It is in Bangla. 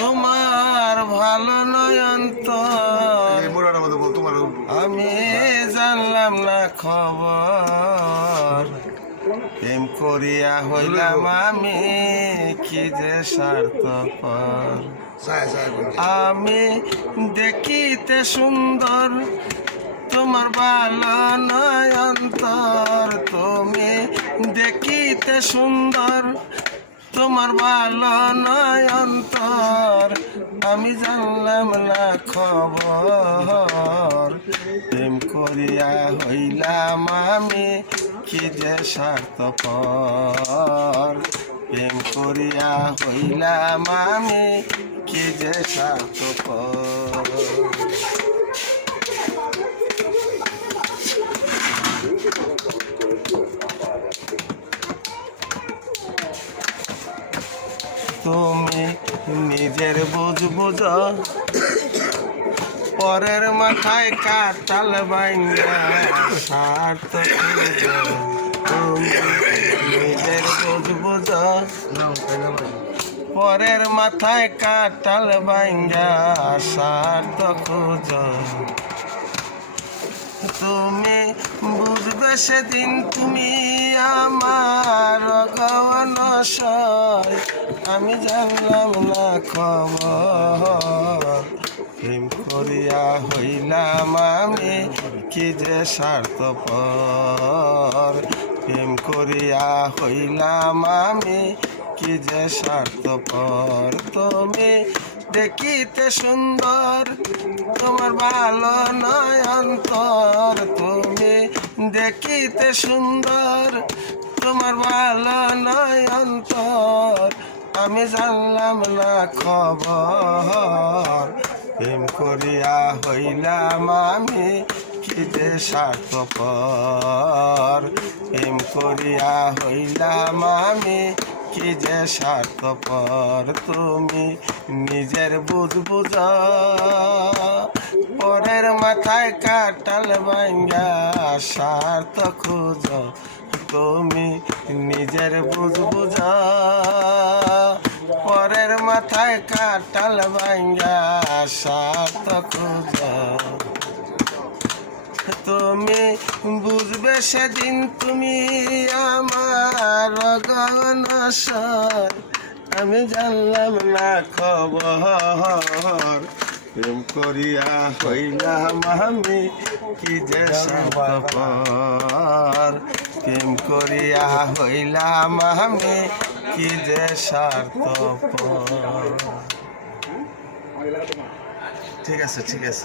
তোমার ভালো নয়ন তো। আমি জানলাম না খবর। প্রেম করিয়া হইলাম আমি কি যে স্বার্থপর। আমি দেখিতে সুন্দর তোমার ভালো নয় অন্তর তুমি দেখিতে সুন্দর তোমার ভালো নয় অন্তর। আমি জানলাম না খবর। প্রেম করিয়া হইলাম আমি, কি যে স্বার্থপর। প্রেম করিয়া হইলাম আমি, কি যে স্বার্থপর। তুমি নিজের বুঝ বুঝ। পরের মাথায় কাটাল বাইঙ্গা স্বার্থ। তুমি নিজের বুঝ বুঝ। পরের মাথায় কাটাল বাইঙ্গা স্বার্থ খুঁজ তুমি বুঝবে সেদিন তুমি আমার গহন সয়। আমি জানলাম না খবর। প্রেম করিয়া হইলাম আমি, কি যে স্বার্থপর। প্রেম করিয়া হইলাম আমি, কি যে স্বার্থপর। তুমি দেখিতে সুন্দর, তোমার ভালো নয় অন্তর। তুমি দেখিতে সুন্দর, তোমার ভালো নয় অন্তর। আমি জানলাম না খবর। প্রেম করিয়া হইলাম আমি কি যে স্বার্থপর। প্রেম করিয়া হইলাম আমি কি যে স্বার্থপর। তুমি নিজের বুঝ বুঝ। পরের মাথায় কাটাল ভাঙ্গা স্বার্থ খুঁজ। তুমি নিজের বুঝ বুঝ। পরের মাথায় কাটাল ভাঙ্গা সাত খুঁজ। তুমি বুঝবে সেদিন তুমি আমার গহন সর আমি জানলাম না খবর। প্রেম করিয়া হইলাম আমি কি যে স্বার্থপর। প্রেম করিয়া হইলাম আমি কি যে স্বার্থ ঠিক আছে ঠিক আছে।